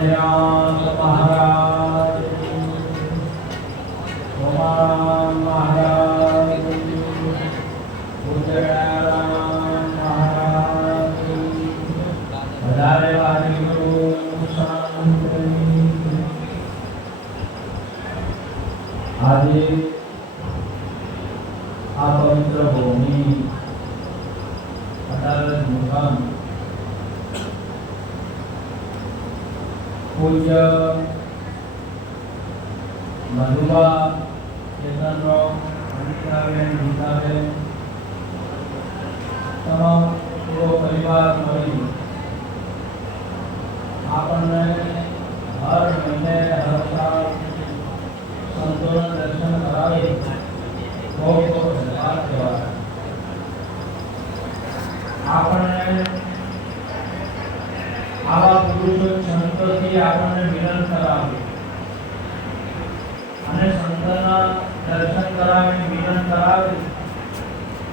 व्यास महाराज सोमाराम महाराज उदयनारायण महाराज વધારે વારીઓ શાંતિ આજે આ પવિત્ર ભૂમિ અડાલજ મુકામ પૂજ્ય મધુબા ચેતનનો અનિતાબેન ગીતાબેન તમામ પૂરો પરિવાર મળી આપણને હર મહિને હર સાલ સંતોના દર્શન કરાવે બહુ ધન્યવાદ કહેવાય. આપણને આવા પુરુષો સંતોથી આપણને મિલન કરાવે અને સંતના દર્શન કરાવે મિલન કરાવે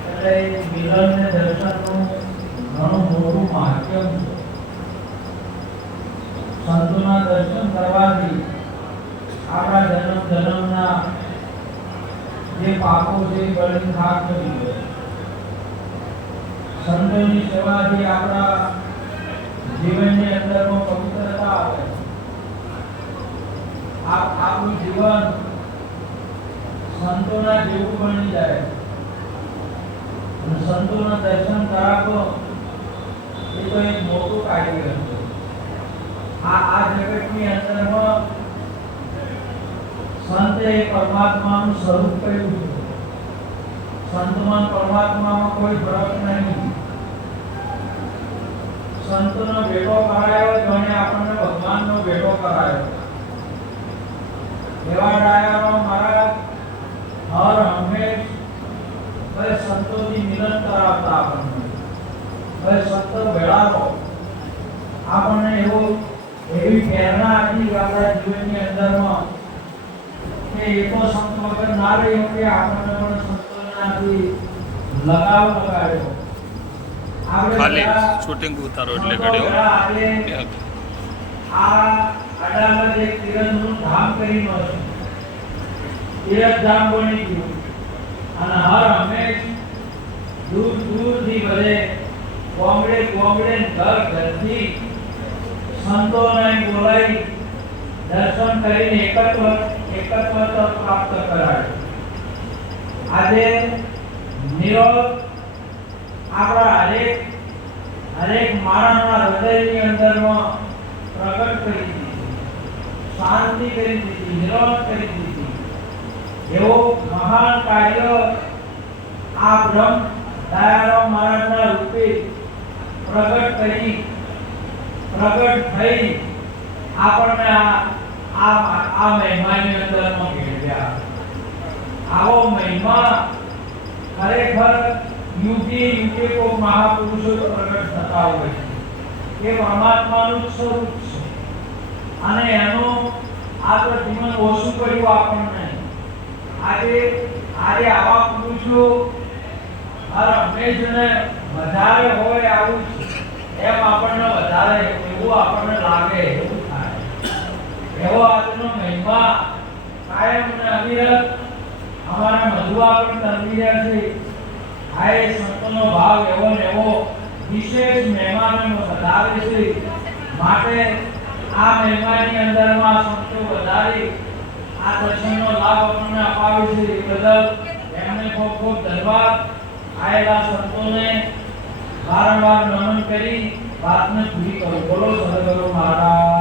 એટલે મિલન ને દર્શનનું ઘણું મોટું મહાત્મ્ય છે. સંતોના દર્શન કરવાથી આપણા જન્મના જે પાપો છે એ બળીને ખાક થઈ જાય. સંતોની સેવાથી આપણા જીવનની અંદરમાં પવિત્રતા આવે. આપણું જીવન સંતોના જેવું બની જાય. અને સંતોના દર્શન કરાવો એ તો એક મોટું કાર્ય છે. આ જગતની અંદરમાં સંતે પરમાત્માનું સ્વરૂપ કહ્યું છે. સંતમાં પરમાત્મામાં કોઈ ફરક નહીં. સંતનો ભેટો કરાયો જોને આપણને ભગવાનનો ભેટો કરાયો. એવા ડાયાનો મહારાજ હર હંમેશ ભાઈ સંતોથી મિલન કરાવતા આપણને. ભાઈ સંતો ભેળાવો આપણને એવી પ્રેરણા આપી આપણા જીવનની અંદરમાં કે એકો સંત વગર ના રહ્યો કે આપણને પણ સંતોનાથી લગાવ લગાડ્યો. ખાલી શૂટિંગ ઉતારો એટલે ઘડ્યો. આ અડાલજ એક તીરથનું ધામ કરીને છે. તીરથ ધામ બની ગયું અને હર હંમેશ દૂર દૂરથી બધે કોમડે ઘર ઘરથી સંતોને બોલાવી દર્શન કરીને એકત્વતા પ્રાપ્ત કરાય. આજે નિરોધ આપણા હરેક માણસના હૃદયની અંદરમાં પ્રગટ કરી દીધી, શાંતિ કરી દીધી, નિરોધ કરી દીધી. એવો મહાન કાર્ય આ બ્રહ્મ દયારામ મહારાજના રૂપે પ્રગટ થઈ આપણને આ મહિમાની અંદરમાં ઘેર્યા. આવો મહિમા ખરેખર યુગે કોઈ મહાપુરુષો પ્રગટ થતા હોય છે. એ પરમાત્માનું સ્વરૂપ છે અને એનું આ તો જીવન ઓછું કર્યું આપણને. આજે આવા પુરુષો હંમેશને વધારે હોય આવું એમ આપણને વધારે એવું આપણને લાગે એવું થાય. એવો આજનો મહિમા કાયમ ને અવિરત અમારા મધુઆ પણ તરવી રહ્યા છે. આ એ સંતનો ભાવ એવો ને એવો વિશેષ મહેમાનોનો વધારે છે. માટે આ મહેમાનની અંદરમાં સંતો વધારી આ દર્શનનો લાભ આપણને અપાવે છે. એ બદલ એમને ખૂબ ખૂબ ધન્યવાદ. આયેલા સંતોને વારંવાર નમન કરી વાતને પૂરી કરો. બોલો સદગુરુ મહારાજ.